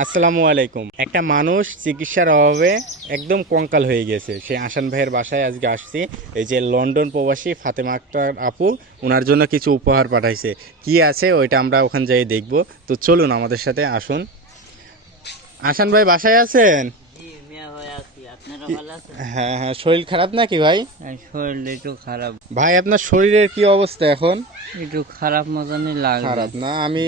আসসালামু আলাইকুম। একটা মানুষ চিকিৎসার অভাবে একদম কঙ্কাল হয়ে গেছে। সেই আসান ভাইয়ের বাসায় আজকে আসছি। এই যে লন্ডন প্রবাসী ফাতেমা আক্তার আপু ওনার জন্য কিছু উপহার পাঠাইছে। কি আছে ওইটা আমরা ওখান যাই দেখব। তো চলুন আমাদের সাথে আসুন। আসান ভাই, বাসায় আছেন জি মিয়া ভাই আছি আপনারা ভালো আছেন হ্যাঁ হ্যাঁ শরীর খারাপ নাকি ভাই? শরীর একটু খারাপ। ভাই আপনার শরীরের কি অবস্থা এখন? একটু খারাপ মতনই লাগে খারাপ না আমি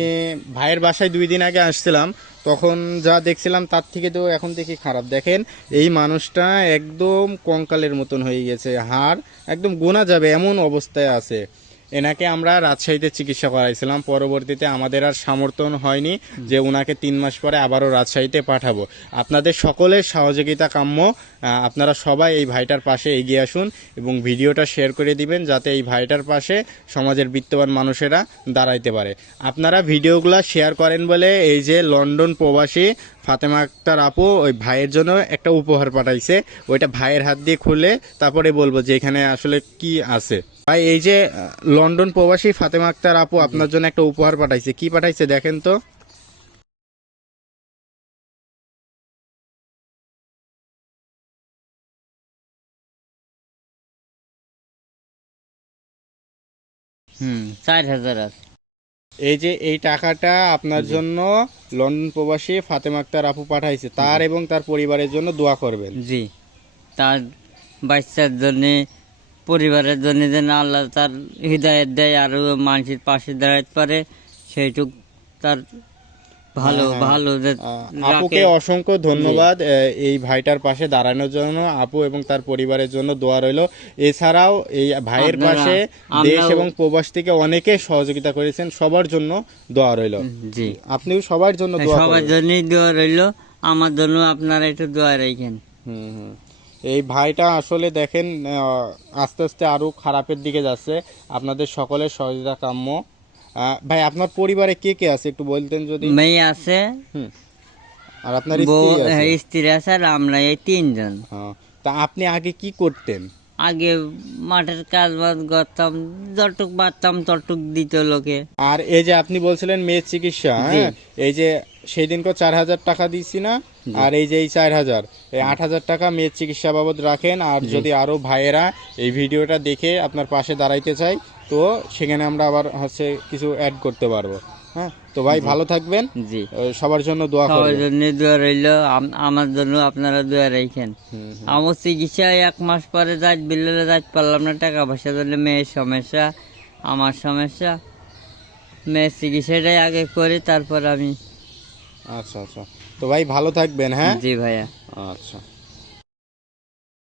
ভাইয়ের বাসায় দুই দিন আগে আসছিলাম তখন যা দেখছিলাম তার থেকে তো এখন দেখি খারাপ। দেখেন এই মানুষটা একদম কঙ্কালের মতন হয়ে গেছে হাড় একদম গোনা যাবে এমন অবস্থায় আছে। এনাকে আমরা রাজশাহীতে চিকিৎসা করাইছিলাম। পরবর্তীতে আমাদের আর সামর্থ্য হয়নি যে ওনাকে তিন মাস পরে আবারও রাজশাহীতে পাঠাবো। আপনাদের সকলের সহযোগিতা কাম্য। আপনারা সবাই এই ভাইটার পাশে এগিয়ে আসুন এবং ভিডিওটা শেয়ার করে দিবেন যাতে এই ভাইটার পাশে সমাজের বিত্তবান মানুষেরা দাঁড়াইতে পারে। আপনারা ভিডিওগুলো শেয়ার করেন বলে এই যে লন্ডন প্রবাসী ফাতেমা আক্তার আপু ওই ভাইয়ের জন্য একটা উপহার পাঠাইছে। ওইটা ভাইয়ের হাত দিয়ে খুলে তারপরে বলব যে এখানে আসলে কি আছে। ভাই, এই যে লন্ডন প্রবাসী ফাতেমা আক্তার আপু আপনার জন্য একটা উপহার পাঠাইছে। কি পাঠাইছে দেখেন তো। হুম। চার হাজার আছে। এই যে এই টাকাটা আপনার জন্য লন্ডন প্রবাসী ফাতেমা আক্তার আপু পাঠাইছে। তার এবং তার পরিবারের জন্য দোয়া করবেন। জি। তার বাচ্চার জন্যে পরিবারের জন্য যেন আল্লাহ তার হৃদায়ত দেয় আরও মানুষের পাশে দাঁড়াতে পারে সেইটুক তার ভালো হ্যাঁ, হ্যাঁ। ভালো আপুকে অসংখ্য ধন্যবাদ এই ভাইটার পাশে দাঁড়ানোর জন্য আপু এবং তার পরিবারের জন্য দোয়া রইল। এছাড়াও এই ভাইয়ের পাশে দেশ এবং প্রবাস থেকে অনেকে সহযোগিতা করেছেন সবার জন্য দোয়া রইল। জি। আপনিও সবার জন্য দোয়া সবার জন্যই দোয়া রইল আমার জন্য আপনারা একটু দোয়া রাখেন। হুম, হুম। এই ভাইটা আসলে দেখেন আস্তে আস্তে আরও খারাপের দিকে যাচ্ছে। আপনাদের সকলের সহযোগিতা কাম্য। ভাই আপনার পরিবারে কে কে আছে? একটু বলতেন যদি। মেয়ে আছে আর আপনার স্ত্রী আছে? হ্যাঁ, স্ত্রী আছে আর আমরা এই তিনজন। হ্যাঁ। তা আপনি আগে কি করতেন? আগে মাঠের কাজ বাজ করতাম যতটুক পারতাম ততটুক দিত লোকে। আর এই যে আপনি বলছিলেন মেয়ের চিকিৎসা হ্যাঁ এই যে সেই দিনকে চার হাজার টাকা দিচ্ছি না আর এই যে এই চার হাজার এই আট হাজার টাকা মেয়ের চিকিৎসা বাবদ রাখেন আর যদি আরও ভাইয়েরা এই ভিডিওটা দেখে আপনার পাশে দাঁড়াইতে চাই তো সেখানে আমরা আবার হচ্ছে কিছু অ্যাড করতে পারব। হ্যাঁ তো ভাই ভালো থাকবেন জি। সবার জন্য দোয়া সবার জন্য দোয়া রইল আমার জন্য আপনারা দোয়া রাখেন। আমার চিকিৎসা এক মাস পরে যাই বিল্লে যাই পারলাম না টাকা পয়সা দিলে মেয়ের সমস্যা আমার সমস্যা। মেয়ের চিকিৎসাটাই আগে করি তারপর আমি আচ্ছা আচ্ছা। তো ভাই ভালো থাকবেন হ্যাঁ? জি ভাইয়া। আচ্ছা।